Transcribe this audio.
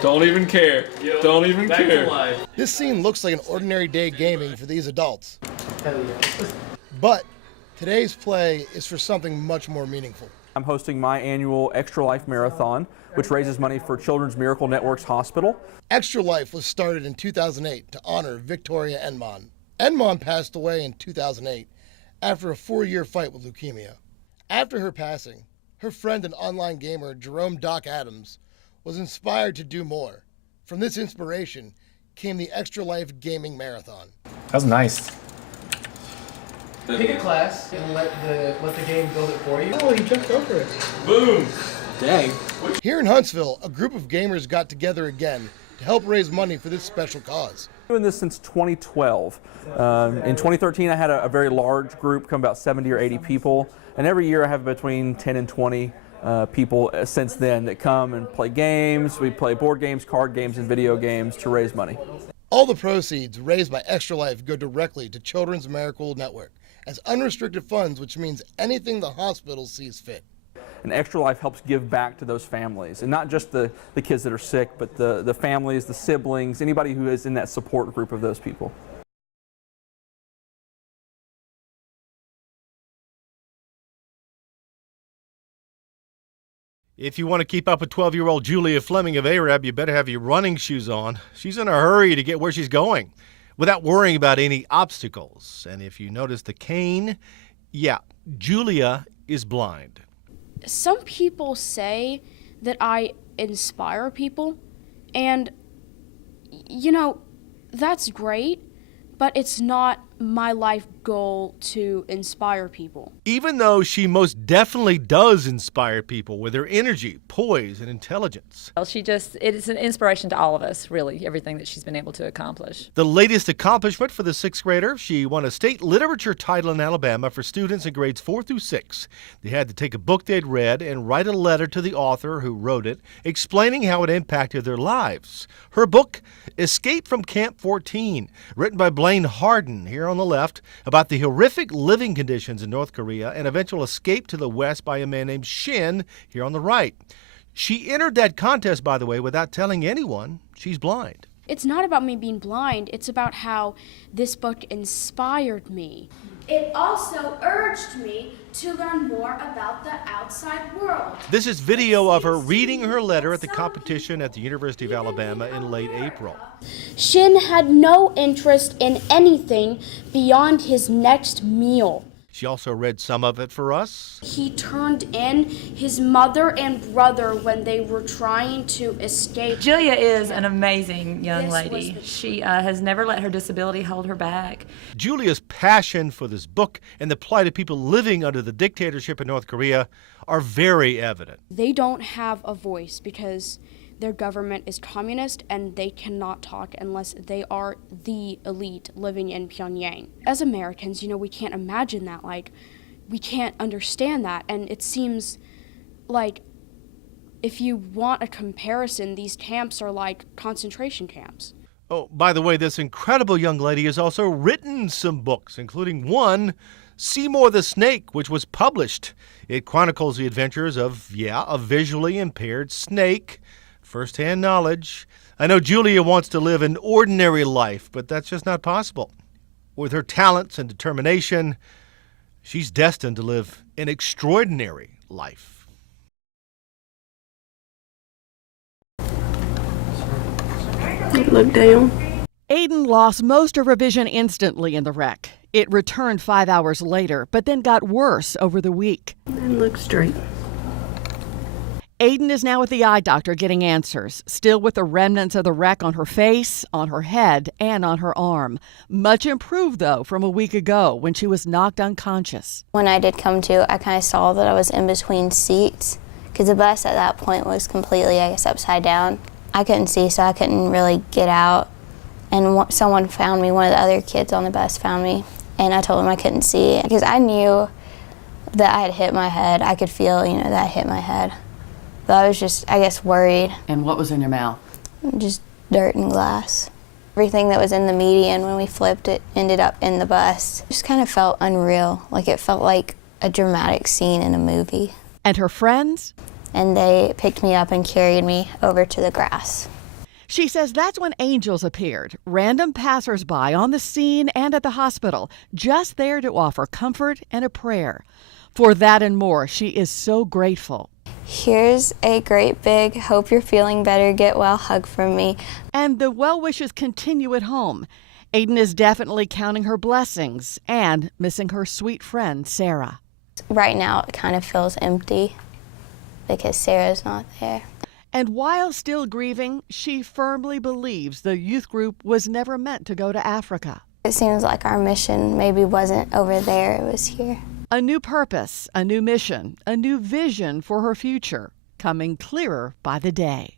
Don't even care. Yo, Don't even back care. to life. This scene looks like an ordinary day gaming for these adults. Hell yeah. But today's play is for something much more meaningful. I'm hosting my annual Extra Life Marathon, which raises money for Children's Miracle Network's hospital. Extra Life was started in 2008 to honor Victoria Enman. Enman passed away in 2008 after a 4-year fight with leukemia. After her passing, her friend and online gamer Jerome Doc Adams was inspired to do more. From this inspiration came the Extra Life Gaming Marathon. That was nice. Pick a class and let the game build it for you. Oh, he jumped over it. Boom. Dang. Here in Huntsville, a group of gamers got together again to help raise money for this special cause. Doing this since 2012. In 2013, I had a very large group, come about 70 or 80 people, and every year I have between 10 and 20 people since then that come and play games. We play board games, card games, and video games to raise money. All the proceeds raised by Extra Life go directly to Children's Miracle Network as unrestricted funds, which means anything the hospital sees fit. And Extra Life helps give back to those families, and not just the kids that are sick, but the families, the siblings, anybody who is in that support group of those people. If you want to keep up with 12-year-old Julia Fleming of Arab, you better have your running shoes on. She's in a hurry to get where she's going without worrying about any obstacles. And if you notice the cane, yeah, Julia is blind. Some people say that I inspire people, and, you know, that's great, but it's not my life goal to inspire people. Even though she most definitely does inspire people with her energy, poise, and intelligence. Well, it is an inspiration to all of us, really, everything that she's been able to accomplish. The latest accomplishment for the 6th grader, she won a state literature title in Alabama for students in grades 4 through 6. They had to take a book they'd read and write a letter to the author who wrote it, explaining how it impacted their lives. Her book, Escape from Camp 14, written by Blaine Harden, here on the left, about the horrific living conditions in North Korea and eventual escape to the West by a man named Shin, here on the right. She entered that contest, by the way, without telling anyone she's blind. It's not about me being blind, it's about how this book inspired me. It also urged me to learn more about the outside world. This is video of her reading her letter at the competition at the University of Alabama in late April. Shin had no interest in anything beyond his next meal. She also read some of it for us. He turned in his mother and brother when they were trying to escape. Julia is an amazing young lady. She has never let her disability hold her back. Julia's passion for this book and the plight of people living under the dictatorship in North Korea are very evident. They don't have a voice because their government is communist and they cannot talk unless they are the elite living in Pyongyang. As Americans, you know, we can't imagine that. Like, we can't understand that. And it seems like if you want a comparison, these camps are like concentration camps. Oh, by the way, this incredible young lady has also written some books, including one, Seymour the Snake, which was published. It chronicles the adventures of, a visually impaired snake. First-hand knowledge. I know Julia wants to live an ordinary life, but that's just not possible. With her talents and determination, she's destined to live an extraordinary life. Look down. Aiden lost most of her vision instantly in the wreck. It returned 5 hours later, but then got worse over the week. And look straight. Aiden is now at the eye doctor getting answers, still with the remnants of the wreck on her face, on her head, and on her arm. Much improved, though, from a week ago when she was knocked unconscious. When I did come to, I kind of saw that I was in between seats because the bus at that point was completely, upside down. I couldn't see, so I couldn't really get out. And someone found me, one of the other kids on the bus found me, and I told him I couldn't see because I knew that I had hit my head. I could feel, that I hit my head. But I was just, worried. And what was in your mouth? Just dirt and glass. Everything that was in the median when we flipped it ended up in the bus. It just kind of felt unreal, like it felt like a dramatic scene in a movie. And her friends? And they picked me up and carried me over to the grass. She says that's when angels appeared, random passersby on the scene and at the hospital, just there to offer comfort and a prayer. For that and more, she is so grateful. Here's a great big hope you're feeling better, get well hug from me. And the well wishes continue at home. Aiden is definitely counting her blessings and missing her sweet friend, Sarah. Right now it kind of feels empty because Sarah's not there. And while still grieving, she firmly believes the youth group was never meant to go to Africa. It seems like our mission maybe wasn't over there, it was here. A new purpose, a new mission, a new vision for her future, coming clearer by the day.